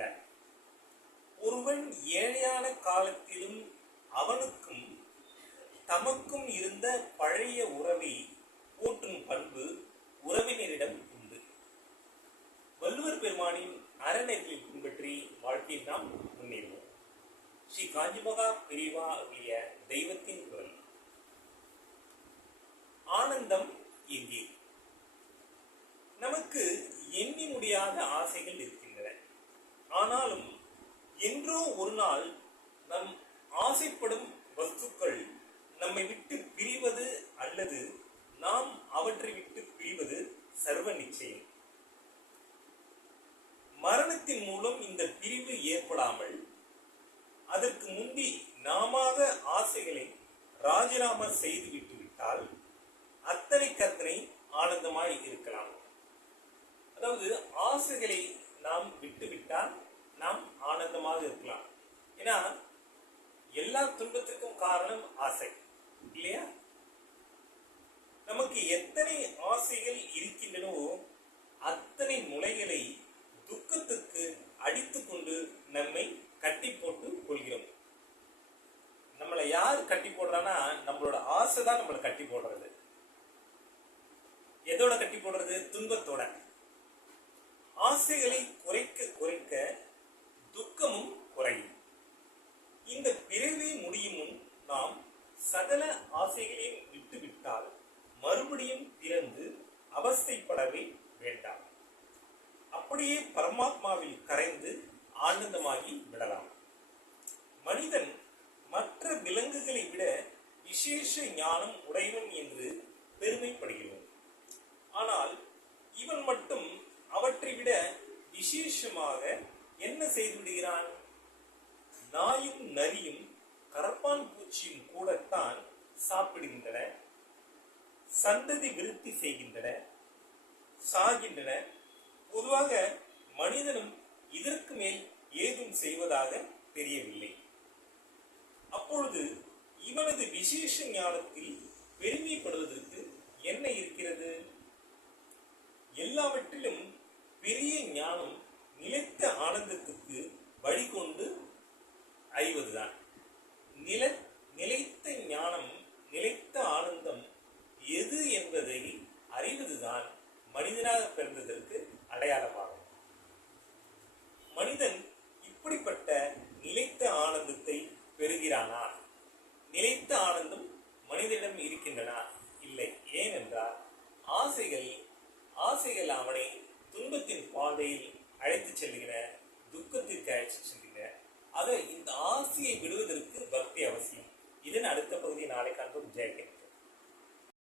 அல்ல. ஒருவன் ஏழையான காலத்திலும் அவனுக்கும் தமக்கும் இருந்த பழைய உறவை போற்றும் பண்பு உறவினரிடம் உண்டு. வள்ளுவர் பெருமானின் அறநெறிகளை பின்பற்றி வாழ்க்கையில் நாம் முன்னேறுவோம். ஸ்ரீ காஞ்சிமகா பெரியவா அருளிய தெய்வத்தின் குரல். ஆனந்தம் எங்கே? நமக்கு எண்ணி முடியாத ஆசைகள் இருக்கின்றன. ஆனாலும் என்றோ ஒரு நாள் நம் ஆசைப்படும் வஸ்துக்கள் நம்மை விட்டு பிரிவது அல்லது நாம் அவற்றை விட்டு பிரிவது சர்வ நிச்சயம். மரணத்தின் மூலம் இந்த பிரிவு ஏற்படாமல் அதற்கு முந்தி நாம ஆசைகளை ராஜினாமா செய்து விட்டு விட்டால் அத்தனை ஆனந்தமாய் இருக்கலாம். அதாவது ஆசைகளை நாம் விட்டுவிட்டால் நாம் ஆனந்தமாக இருக்கலாம். ஏன்னா எல்லா துன்பத்திற்கும் காரணம் ஆசை இல்லையா? நமக்கு எத்தனை ஆசைகள் இருக்கின்றனவோ அத்தனை முளைகளை துக்கத்துக்கு அடித்து கொண்டு நம்மை கட்டி போட்டு கொள்கிறோம். நம்மளை யார் கட்டி போடுறான்னா நம்மளோட ஆசை தான் நம்மளை கட்டி போடுறது. எதோட கட்டி போடுறது? துன்பத்தோட. ஆசைகளை குறைக்க குறைக்க துக்கமும் குறையும். இந்த பிறவி முடியும் முன் நாம் சகல ஆசைகளையும் விட்டுவிட்டால் மறுபடியும் பிறந்து அவஸ்தைப்படவே வேண்டாம். அப்படியே பரமாத்மாவில் கரைந்து ஆனந்தமாகி விடலாம். மனிதன் மற்ற விலங்குகளை விட விசேஷ ஞானம் உடையவன் என்று பெருமைப்படுகிறோம். ஆனால் இவன் மட்டும் அவற்றை விட விசேஷமாக என்ன செய்து விடுகிறான்? நாயும் நரியும் கரப்பான் பூச்சியும் கூடத்தான் சாப்பிடுகின்றன, சந்ததி விருத்தி செய்கின்றன, சாகின்றன. பொதுவாக மனிதனும் இதற்கு மேல் ஏதும் செய்வதாக தெரியவில்லை. அப்பொழுது இவனது விசேஷ ஞானத்தில் பெருமைப்படுவதற்கு என்ன இருக்கிறது? எல்லாவற்றிலும் பெரிய ஞானம் நிலைத்த ஆனந்தத்துக்கு வழிகொண்டு அறிவதுதான். நிலைத்த ஞானம், நிலைத்த ஆனந்தம் எது என்பதை அறிவதுதான் மனிதனாக பிறந்ததற்கு அடையாளமாகும். மனிதன் இப்படிப்பட்ட நிலைத்த ஆனந்தத்தை பெறுகிறானா? நிலைத்த ஆனந்தம் மனிதனிடம் இருக்கின்றன? இல்லை. ஏனென்றால் ஆசைகள் அவனை துன்பத்தின் பாதையில் அழைத்து செல்கிற, துக்கத்திற்கு அழைத்து செல்கிற. ஆக இந்த ஆசையை விடுவதற்கு பக்தி அவசியம். இதன் அடுத்த பகுதியை நாளை காண்போம். ஜெயகே.